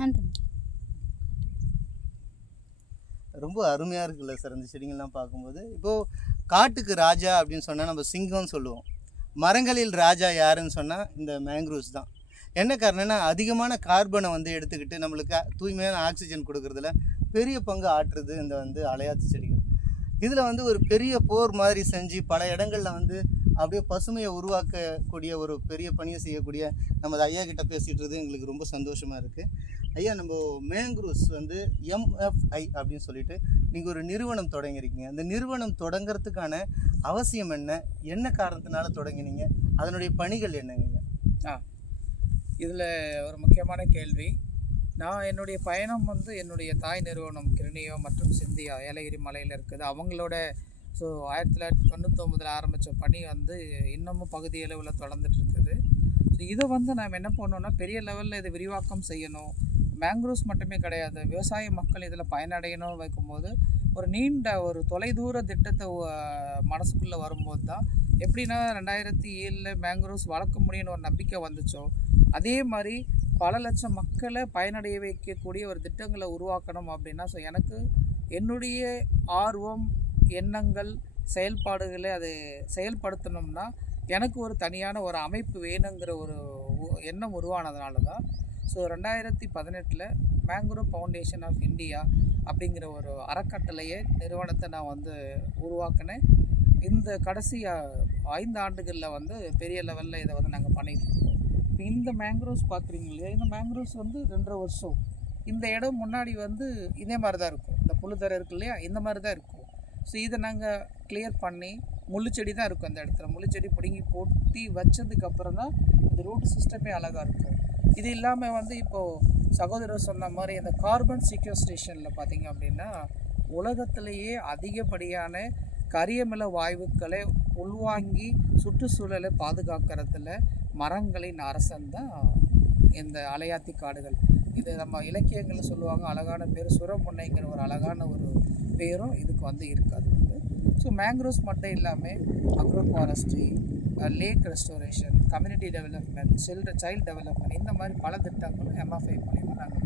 நன்றி. ரொம்ப அருமையாக இருக்குல்ல சார் அந்த செடிங்கள்லாம் பார்க்கும்போது. இப்போது காட்டுக்கு ராஜா அப்படின்னு சொன்னால் நம்ம சிங்கம்னு சொல்லுவோம். மரங்களில் ராஜா யாருன்னு சொன்னால் இந்த மேங்க்ரூவ்ஸ் தான். என்ன காரணம்னா அதிகமான கார்பனை வந்து எடுத்துக்கிட்டு நம்மளுக்கு தூய்மையான ஆக்சிஜன் கொடுக்குறதுல பெரிய பங்கு ஆற்றுறது இந்த வந்து அலையாத்தி செடிகள். இதில் வந்து ஒரு பெரிய போர் மாதிரி செஞ்சு பல இடங்களில் வந்து அப்படியே பசுமையை உருவாக்கக்கூடிய ஒரு பெரிய பணியை செய்யக்கூடிய நமது ஐயா கிட்ட பேசிகிட்டு எங்களுக்கு ரொம்ப சந்தோஷமாக இருக்குது. ஐயா, நம்ம மேங்க்ரூவ்ஸ் வந்து MFI அப்படின்னு சொல்லிட்டு நீங்கள் ஒரு நிறுவனம் தொடங்கியிருக்கீங்க. அந்த நிறுவனம் தொடங்கிறதுக்கான அவசியம் என்ன காரணத்தினால தொடங்கினீங்க, அதனுடைய பணிகள் என்னங்க? இதில் ஒரு முக்கியமான கேள்வி. நான் என்னுடைய பயணம் வந்து என்னுடைய தாய் நிறுவனம் கிருணியோ மற்றும் சிந்தியா ஏலகிரி மலையில் இருக்குது. அவங்களோட 1999 ஆரம்பித்த பணி வந்து இன்னமும் பகுதி அளவில் தொடர்ந்துட்டு இருக்குது. ஸோ இதை வந்து நாம் என்ன பண்ணோன்னா பெரிய லெவலில் இதை விரிவாக்கம் செய்யணும். மேங்க்ரூவ்ஸ் மட்டுமே கிடையாது, விவசாய மக்கள் இதில் பயனடையணும்னு வைக்கும்போது ஒரு நீண்ட ஒரு தொலைதூர திட்டத்தை மனசுக்குள்ளே வரும்போது தான் எப்படின்னா 2007 மேங்க்ரூவ்ஸ் வளர்க்க முடியும்னு ஒரு நம்பிக்கை வந்துச்சோ, அதே மாதிரி பல லட்சம் மக்களை பயனடைய வைக்கக்கூடிய ஒரு திட்டங்களை உருவாக்கணும் அப்படின்னா, ஸோ எனக்கு என்னுடைய ஆர்வம், எண்ணங்கள், செயல்பாடுகளை அதை செயல்படுத்தணும்னா எனக்கு ஒரு தனியான ஒரு அமைப்பு வேணுங்கிற ஒரு எண்ணம் உருவானதுனால தான் so 2018 mangrove foundation of India அப்படிங்கிற ஒரு அறக்கட்டளையை நிறுவனத்தை நான் வந்து உருவாக்கினேன். இந்த கடைசி 5 ஆண்டுகளில் வந்து பெரிய லெவலில் இதை வந்து நாங்கள் பண்ணிகிட்ருக்கோம். இப்போ இந்த மேங்க்ரூவ்ஸ் பார்க்குறீங்க இல்லையா, இந்த மேங்க்ரூவ்ஸ் வந்து 2.5 வருஷம். இந்த இடம் முன்னாடி வந்து இதே மாதிரி தான் இருக்கும், இந்த புழுதரை இருக்கு இல்லையா, இந்த மாதிரி தான் இருக்கும். ஸோ இதை நாங்கள் கிளியர் பண்ணி முள்ளுச்செடி தான் இருக்கும் அந்த இடத்துல. முள்ளுச்செடி பிடுங்கி பொட்டி வச்சதுக்கப்புறம் தான் இந்த ரூட் சிஸ்டமே அழகாக இருக்கும். இது இல்லாமல் வந்து இப்போது சகோதரர் சொன்ன மாதிரி இந்த கார்பன் சீக்வஸ்ட்ரேஷனில் பார்த்திங்க அப்படின்னா உலகத்திலேயே அதிகப்படியான கரியமில வாயுக்களை உள்வாங்கி சுற்றுச்சூழலை பாதுகாக்கிறதுல மரங்களின் அரசன் தான் இந்த அலையாத்தி காடுகள். இது நம்ம இலக்கியங்களில் சொல்லுவாங்க, அழகான பேர் சுரமுனைங்கிற ஒரு அழகான ஒரு பேரும் இதுக்கு வந்து இருக்காது வந்து. ஸோ மேங்க்ரோவ்ஸ் மட்டும் இல்லாமல் agro forestry, lake restoration, community development, child development, இந்த மாதிரி பல திட்டங்களும் MFI மூலிமா நாங்கள்